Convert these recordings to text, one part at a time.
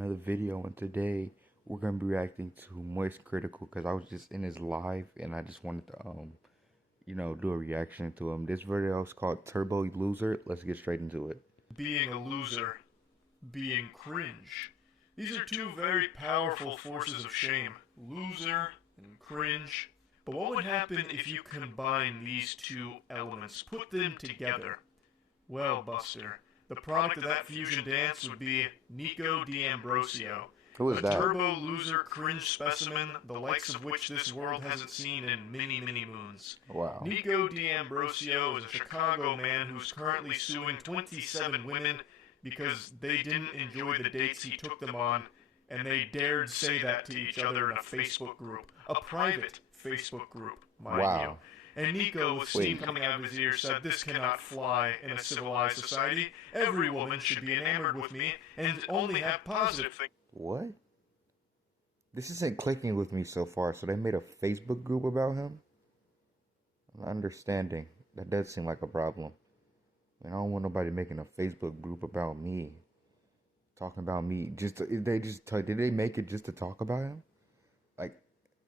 another video, and today we're gonna be reacting to Moist Critical because I was just in his live and I just wanted to do a reaction to him. This video is called Turbo Loser. Let's get straight into it. Being a loser, being cringe. These are two very powerful forces of shame, loser and cringe. But what would happen if you combine these two elements, put them together? Well, Buster, the product of that fusion dance would be Nico D'Ambrosio. Who is a that? turbo loser cringe specimen, the likes of which this world hasn't seen in many, many moons. Wow. Nico D'Ambrosio is a Chicago man who's currently suing 27 women because they didn't enjoy the dates he took them on, and they dared say that to each other in a Facebook group. A private Facebook group, mind you. And Nico, with steam coming out of his ears, said, "This cannot fly in a civilized society. Every woman should be enamored with me and only have positive things." What? This isn't clicking with me so far, so they made a Facebook group about him? I'm not understanding. That does seem like a problem. I don't want nobody making a Facebook group about me. Talking about me. Did they make it just to talk about him? Like,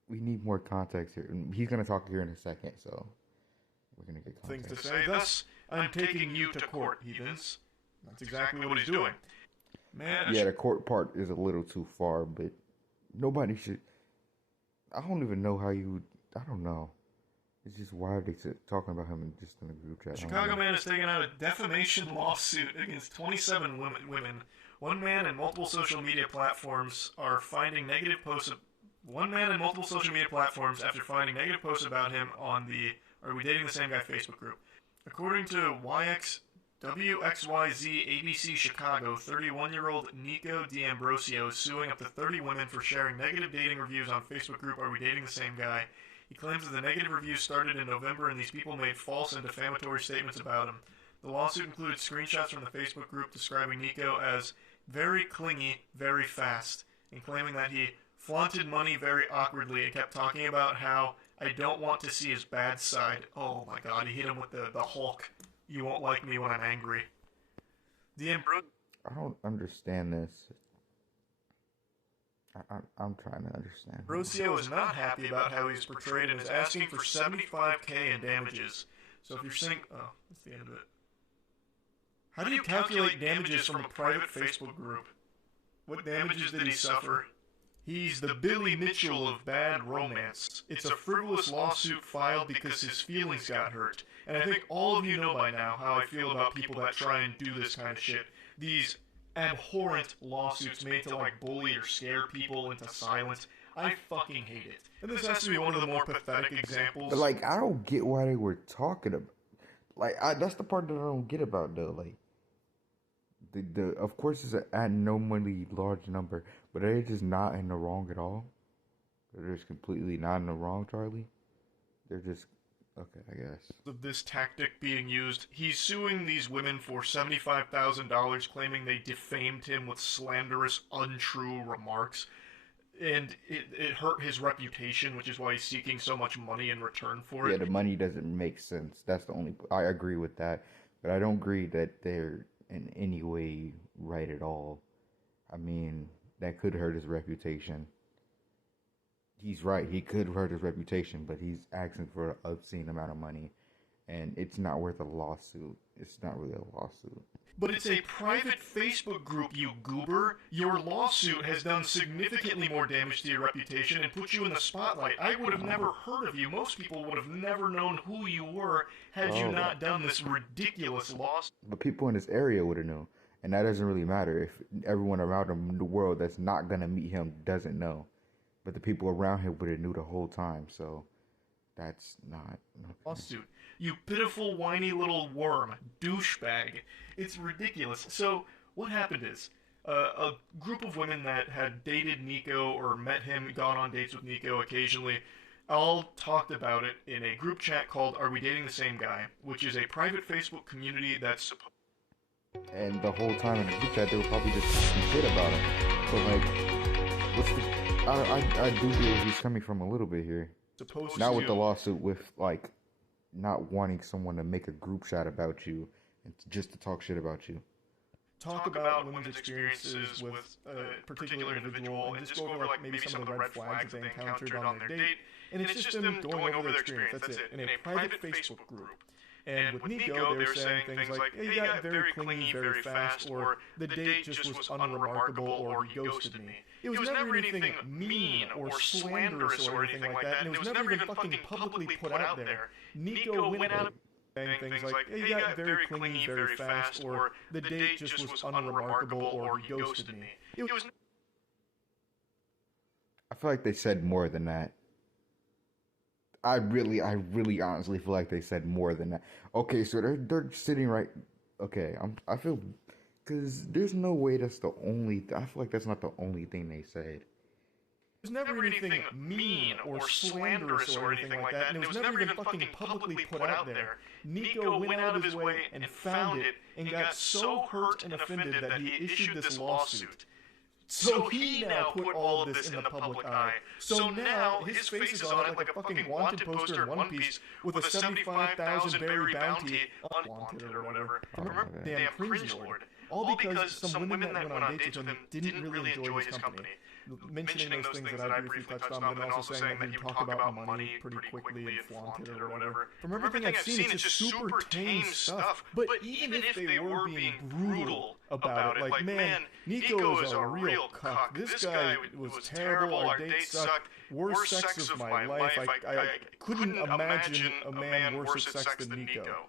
we need more context here. He's going to talk here in a second, so we're going to get context. Things to say. Thus, I'm taking you to court, heathens. That's exactly what he's doing. Man, yeah, the court part is a little too far, but nobody should. I don't even know how you. I don't know. It's just why are they talking about him just in the group chat? Chicago man is taking out a defamation lawsuit against 27 women. One man and multiple social media platforms are finding negative posts. One man and multiple social media platforms after finding negative posts about him on the "Are We Dating the Same Guy" Facebook group. According to WXYZ ABC Chicago, 31-year-old Nico D'Ambrosio is suing up to 30 women for sharing negative dating reviews on Facebook group "Are We Dating the Same Guy?" He claims that the negative reviews started in November and these people made false and defamatory statements about him. The lawsuit included screenshots from the Facebook group describing Nico as very clingy, very fast, and claiming that he flaunted money very awkwardly and kept talking about how "I don't want to see his bad side." Oh my god, he hit him with the Hulk. "You won't like me when I'm angry." I don't understand this. I'm trying to understand. Ambrosio is not happy about how he's portrayed and is asking for $75K in damages. So if you're saying, oh, that's the end of it. How do you calculate damages from a private Facebook group? What damages did he suffer? He's the Billy Mitchell of bad romance. It's a frivolous lawsuit filed because his feelings got hurt. And I think all of you know by now how I feel about people that try and do this kind of shit. These abhorrent lawsuits made to like bully or scare people into silence. I fucking hate it. And this has to be one of the more pathetic examples. But like, I don't get why they were talking about. Like, that's the part that I don't get about though. Like, of course it's an abnormally large number, but are they just not in the wrong at all? They're just completely not in the wrong, Charlie. They're just okay, I guess. Of this tactic being used, he's suing these women for $75,000, claiming they defamed him with slanderous, untrue remarks, and it hurt his reputation, which is why he's seeking so much money in return for it. Yeah, the money doesn't make sense. That's the only. I agree with that, but I don't agree that they're in any way right at all. I mean, that could hurt his reputation. He's right, he could hurt his reputation, but he's asking for an obscene amount of money, and it's not worth a lawsuit. It's not really a lawsuit. But it's a private Facebook group, you goober. Your lawsuit has done significantly more damage to your reputation and put you in the spotlight. I would have never heard of you. Most people would have never known who you were had you not done this ridiculous lawsuit. But people in this area would have known, and that doesn't really matter if everyone around him in the world that's not going to meet him doesn't know. But the people around him would have knew the whole time, so that's not okay. Lawsuit. You pitiful, whiny little worm. Douchebag. It's ridiculous. So, what happened is, a group of women that had dated Nico or met him, gone on dates with Nico occasionally, all talked about it in a group chat called "Are We Dating the Same Guy?", which is a private Facebook community that's supposed. And the whole time in the group chat, they were probably just talking shit about him. So, like, what's the... I do get where he's coming from a little bit here. Not with the lawsuit, with like not wanting someone to make a group chat about you and just to talk shit about you. talk about women's experiences with a particular individual and just go over like maybe some of the red flags that they encountered on their date. And it's just them going over their experience. That's it. In a private Facebook group. And with Nico, they were saying things like, hey, he got very clingy very fast, or the date just was unremarkable, or he ghosted me. It was never anything mean or slanderous or anything like that, and it was never even fucking publicly put out there. Nico went out saying things like, hey, he got very clingy very fast, or the date just was unremarkable, or he ghosted me. It was. I feel like they said more than that. I really honestly feel like they said more than that. Okay, so they're sitting right. Okay, I feel, because there's no way that's the only. I feel like that's not the only thing they said. It was never anything mean or slanderous or anything like that, and it was never even fucking publicly put out there. Nico went out of his way and found it, and got so hurt and offended that he issued this lawsuit. So he now put all of this in the public eye. So now his face is on it like a fucking wanted poster in One Piece with a 75,000 berry bounty, unwanted or whatever, from a damn cringe lord. All because some women that went on dates with him didn't really enjoy his company. Mentioning those things that I briefly touched on, but then also saying that he would talk about money pretty quickly and flaunt it or whatever. From everything I've seen, it's just super tame stuff. But even if they were being brutal about it, like, man, Nico is a real cuck. This guy was terrible, our date sucked, worst sex of my life. I couldn't imagine a man worse at sex than Nico.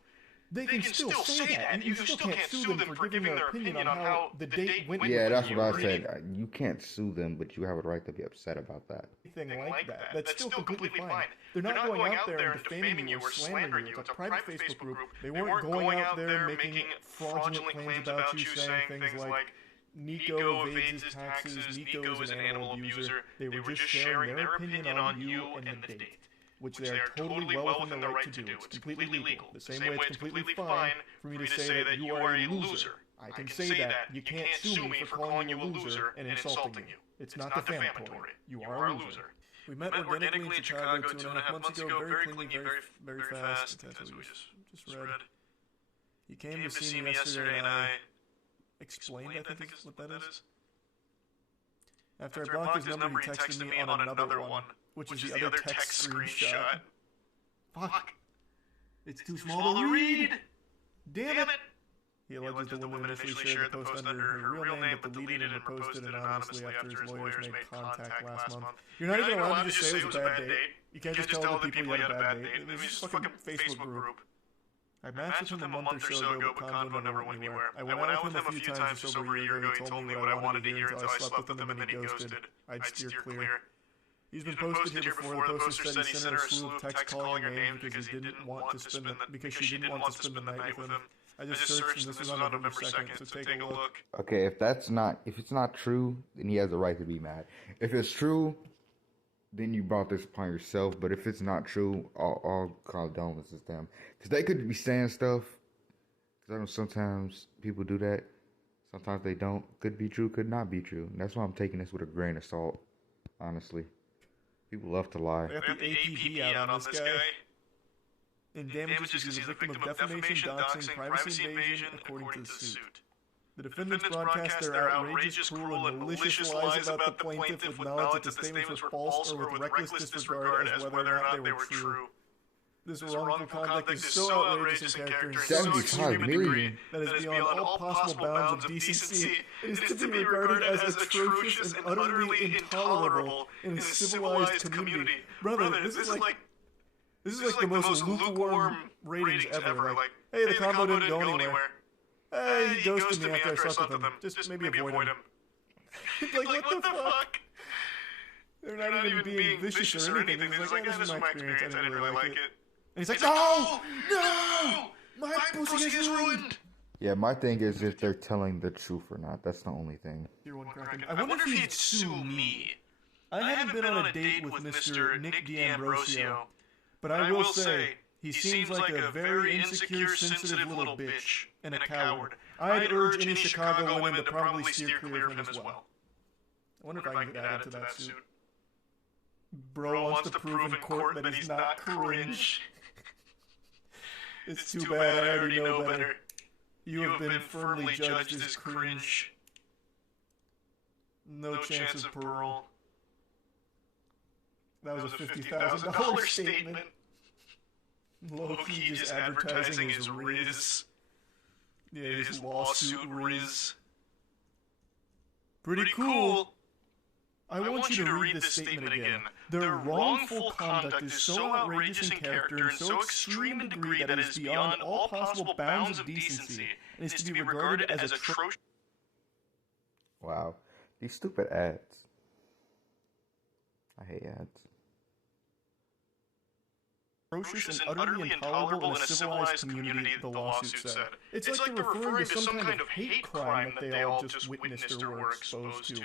They can still say that, and you still can't sue them for giving their opinion on how the date went. Yeah, that's what I said. You can't sue them, but you have a right to be upset about that. Anything like that. That's still completely fine. They're not going out there and defaming you or slandering you. It's a private Facebook group. They weren't going out there making fraudulent claims about you, saying things like, Nico evades his taxes, Nico's an animal abuser. They were just sharing their opinion on you and the date, which they are totally well within the right to do. It's completely legal. The same way it's completely fine for me to say that you are a loser. I can say that. You can't sue me for calling you a loser and insulting you. It's not defamatory. You are a loser. We met organically in Chicago 2.5 months ago, very clingy, very fast. That's what we just read. He came to see me yesterday and I explained, I think is what that is. After I blocked his number, he texted me on another one, which is the other text screenshot. Fuck. It's too small to read. Damn it. He alleges the woman initially shared the post under her real name, but deleted and posted it anonymously after his lawyers made contact last month. You're not even allowed to just say it was a bad date. You can't just tell the people you had a bad date. It was just a fucking Facebook group. I matched with him a month or so ago, but Convo never went anywhere. I went out with him a few times just over a year ago. He told me what I wanted to hear until I slept with him and then he ghosted. I'd steer clear. He's been posted here before. The poster said he sent her a slew of texts calling her name because she didn't want to spend the night with him. I just searched and this was on November 2nd, so take a look. Okay, if it's not true, then he has a right to be mad. If it's true, then you brought this upon yourself. But if it's not true, all condolences to them. Because they could be saying stuff. Because I know sometimes people do that. Sometimes they don't. Could be true, could not be true. And that's why I'm taking this with a grain of salt. Honestly. People love to lie. They got the APB out on this guy. In damages because he's a victim of defamation, doxing, privacy invasion, according to the suit. The defendants broadcast their outrageous, cruel, and malicious lies about the plaintiff with knowledge that the statements were false or with reckless disregard as whether or not they were true. This wrongful conduct is so outrageous in character and so extreme a degree that it is beyond all possible bounds of decency. It is to be regarded as atrocious and utterly intolerable in a civilized community. Brother, this is like the most lukewarm ratings ever. Like, hey, the combo didn't go anywhere. Hey, he ghosted me after I slept with him. Just maybe avoid him. Like, what the fuck? They're not even being vicious or anything. It's like, this is my experience. I didn't really like it. And he's like, no! My pussy is ruined! Yeah, my thing is if they're telling the truth or not. That's the only thing. I wonder if he'd sue me. I haven't been on a date with Mr. Nick D'Ambrosio, but I will say, he seems like a very insecure, sensitive little bitch and a coward. I'd urge any Chicago women to probably steer clear of him as well. I wonder if I can get added to that suit. Bro wants to prove in court that he's not cringe. It's too bad, I already know better. You have been firmly judged as cringe. No chance of parole. That was a $50,000 statement. Low-key just advertising his Riz. Yeah, his lawsuit Riz. Pretty cool. I want you to read this statement again. Their wrongful conduct is so outrageous in character and so extreme a degree that it is beyond all possible bounds of decency and is to be regarded as atrocious. Wow. These stupid ads. I hate ads. Atrocious and utterly intolerable in a civilized community, the lawsuit said. It's like they're referring to some kind of hate crime that they all just witnessed or were exposed to.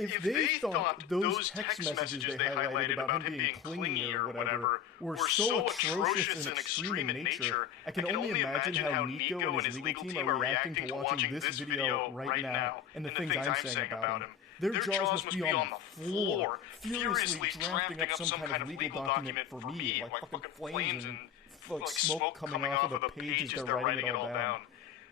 If they thought those text messages they highlighted about him being clingy or whatever were so atrocious and extreme in nature, I can only imagine how Nico and his legal team are reacting to watching this video right now and the things I'm saying about him. Their jaws must be on the floor, furiously drafting up some kind of legal document for me, like fucking flames and like smoke coming off of the pages they're writing it all down.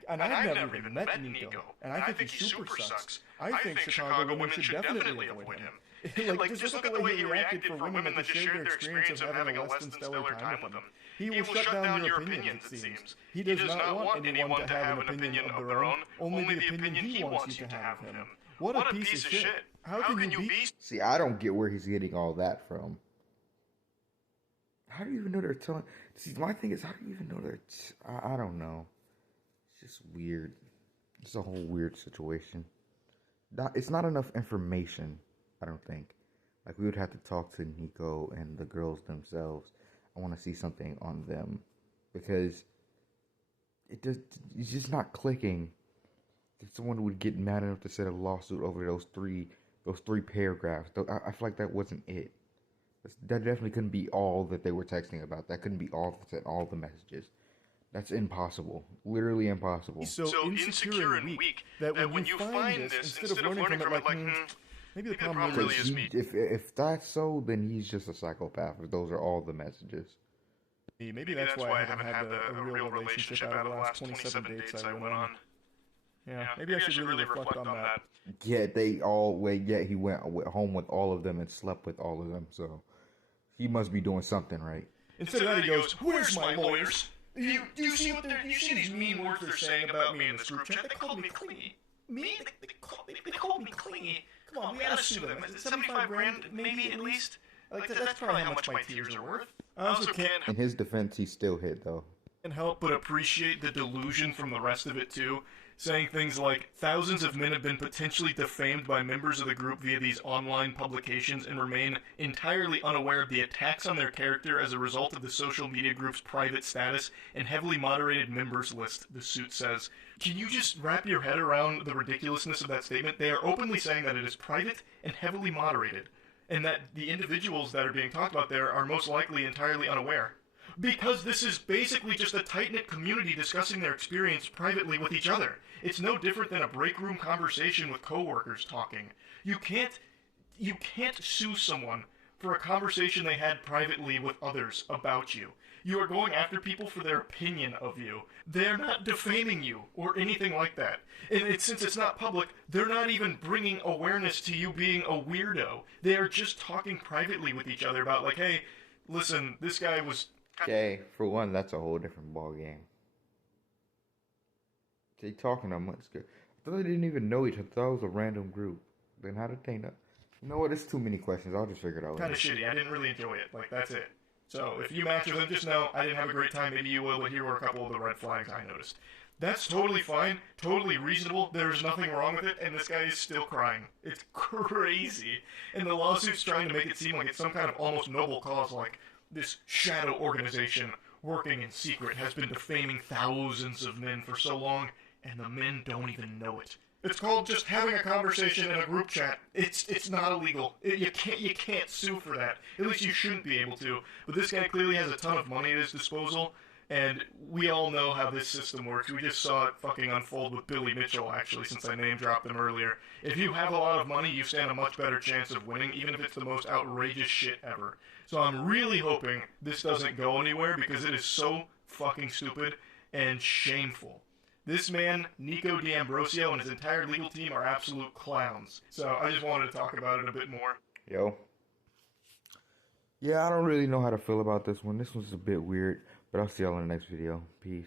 And I've never even met Nico, and I think he super sucks. I think Chicago women should definitely avoid him. Like, just look at the way he reacted for women that just shared their experience of having a less than stellar time with him. He will shut down your opinions, it seems. He does not want anyone to have an opinion of their own, only the opinion he wants you to have of him. What a piece of shit. How can you be... See, I don't get where he's getting all that from. How do you even know they're telling... See, my thing is, how do you even know they're... I don't know. It's just weird. It's a whole weird situation. It's not enough information, I don't think. Like, we would have to talk to Nico and the girls themselves. I want to see something on them. Because it's just not clicking. If someone would get mad enough to set a lawsuit over those three paragraphs. I feel like that wasn't it. That definitely couldn't be all that they were texting about. That couldn't be all the messages. That's impossible. Literally impossible. So insecure and weak that when you find this, instead of learning from it, like, maybe the problem really is me. If that's so, then he's just a psychopath. If those are all the messages. Maybe that's why I haven't had a real relationship out of the last 27 dates I went on. Yeah, maybe I should really reflect on that. Yeah, he went home with all of them and slept with all of them, so he must be doing something right. Instead of that, he goes, "Where's my lawyers? You see these mean words they're saying about me in this group chat? They called me clingy. Me? They called me clingy. Come on, we gotta sue them. Is it 75 grand, maybe at least? Like, that's probably how much my tears are worth. I also can't... In his defense, he still hit, though. Can't help but appreciate the delusion from the rest of it, too. Saying things like, thousands of men have been potentially defamed by members of the group via these online publications and remain entirely unaware of the attacks on their character as a result of the social media group's private status and heavily moderated members list, the suit says. Can you just wrap your head around the ridiculousness of that statement? They are openly saying that it is private and heavily moderated, and that the individuals that are being talked about there are most likely entirely unaware. Because this is basically just a tight-knit community discussing their experience privately with each other. It's no different than a break room conversation with coworkers talking. You can't sue someone for a conversation they had privately with others about you. You are going after people for their opinion of you. They're not defaming you or anything like that. And since it's not public, they're not even bringing awareness to you being a weirdo. They are just talking privately with each other about, like, hey, listen, this guy was... Okay, for one, that's a whole different ballgame. They talking that much. I thought they didn't even know each other. I thought it was a random group. Then how did they know? You know what? It's too many questions. I'll just figure it out. Kind of shitty. I didn't really enjoy it. Like, that's it. So if you match with them, just know I didn't have a great time. Maybe you will, but here were a couple of the red flags I noticed. That's totally fine, totally reasonable. There's nothing wrong with it, and this guy is still crying. It's crazy. And the lawsuit's trying to make it seem like it's some kind of almost noble cause, like this shadow organization working in secret has been defaming thousands of men for so long, and the men don't even know it. It's called just having a conversation in a group chat. It's not illegal. You can't sue for that. At least you shouldn't be able to. But this guy clearly has a ton of money at his disposal, and we all know how this system works. We just saw it fucking unfold with Billy Mitchell, actually, since I name-dropped him earlier. If you have a lot of money, you stand a much better chance of winning, even if it's the most outrageous shit ever. So I'm really hoping this doesn't go anywhere, because it is so fucking stupid and shameful This man, Nico D'Ambrosio, and his entire legal team are absolute clowns. So I just wanted to talk about it a bit more. Yo. Yeah, I don't really know how to feel about this one. This one's a bit weird, but I'll see y'all in the next video. Peace.